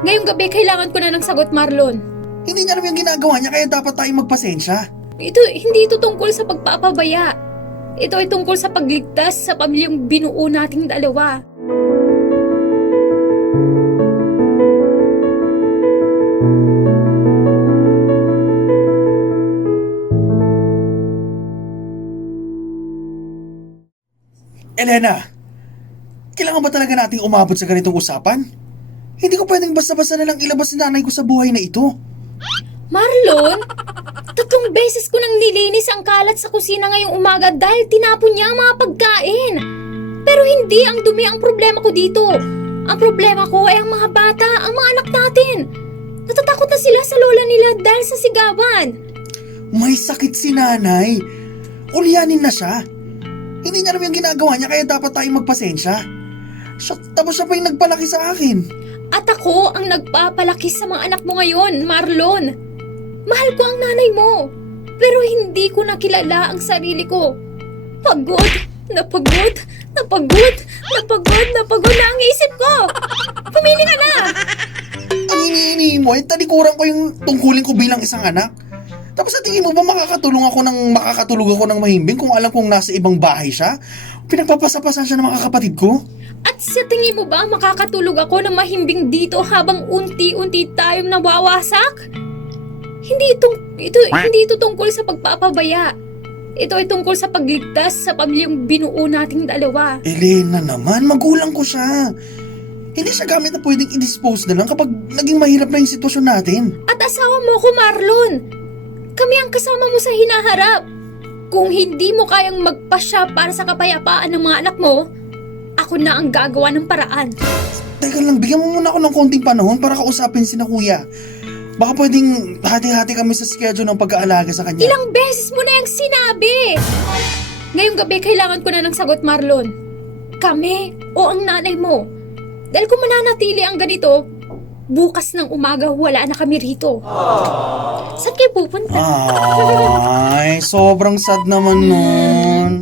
Ngayong gabi, kailangan ko na ng sagot, Marlon. Hindi niya alam yung ginagawa niya kaya dapat tayong magpasensya. Hindi ito tungkol sa pagpapabaya. Ito ay tungkol sa pagligtas sa pamilyang binuo nating dalawa. Elena, kailangan ba talaga nating umabot sa ganitong usapan? Hindi ko pwedeng basta-basta na lang ilabas si nanay ko sa buhay na ito. Marlon, 3 beses ko nang nilinis ang kalat sa kusina ngayong umaga dahil tinapon niya ang mga pagkain. Pero hindi ang dumi ang problema ko dito. Ang problema ko ay ang mga bata, ang mga anak natin. Natatakot na sila sa lola nila dahil sa sigawan. May sakit si nanay. Ulyanin na siya. Hindi niya alam yung ginagawa niya kaya dapat tayong magpasensya. Tapos siya pa yung nagpalaki sa akin. At ako ang nagpapalaki sa mga anak mo ngayon, Marlon. Mahal ko ang nanay mo. Pero hindi ko nakilala ang sarili ko. Napagod na ang isip ko. Pumili ka na. Ang iniini mo, talikuran ko yung tungkulin ko bilang isang anak. Tapos sa tingin mo ba makakatulog ako ng mahimbing kung alam kong nasa ibang bahay siya? Pinagpapasapasan siya ng mga kapatid ko? At sa tingin mo ba makakatulog ako ng mahimbing dito habang unti-unti tayong nawawasak? Hindi ito tungkol sa pagpapabaya. Ito ay tungkol sa pagligtas sa pamilyang binuo nating dalawa. Elena naman, magulang ko siya. Hindi siya gamit na pwedeng i-dispose na lang kapag naging mahirap na yung sitwasyon natin. At asawa mo ko, Marlon. Kami ang kasama mo sa hinaharap. Kung hindi mo kayang magpasya para sa kapayapaan ng mga anak mo, ako na ang gagawa ng paraan. Teka lang, bigyan mo muna ako ng konting panahon para kausapin si na kuya. Baka pwedeng hati-hati kami sa schedule ng pag-aalaga sa kanya. Ilang beses mo na yung sinabi! Ngayong gabi, kailangan ko na ng sagot, Marlon. Kami o ang nanay mo? Dahil kung mananatili ang ganito, bukas ng umaga wala na kami rito. Saan kayo pupunta? Ay, sobrang sad naman nun.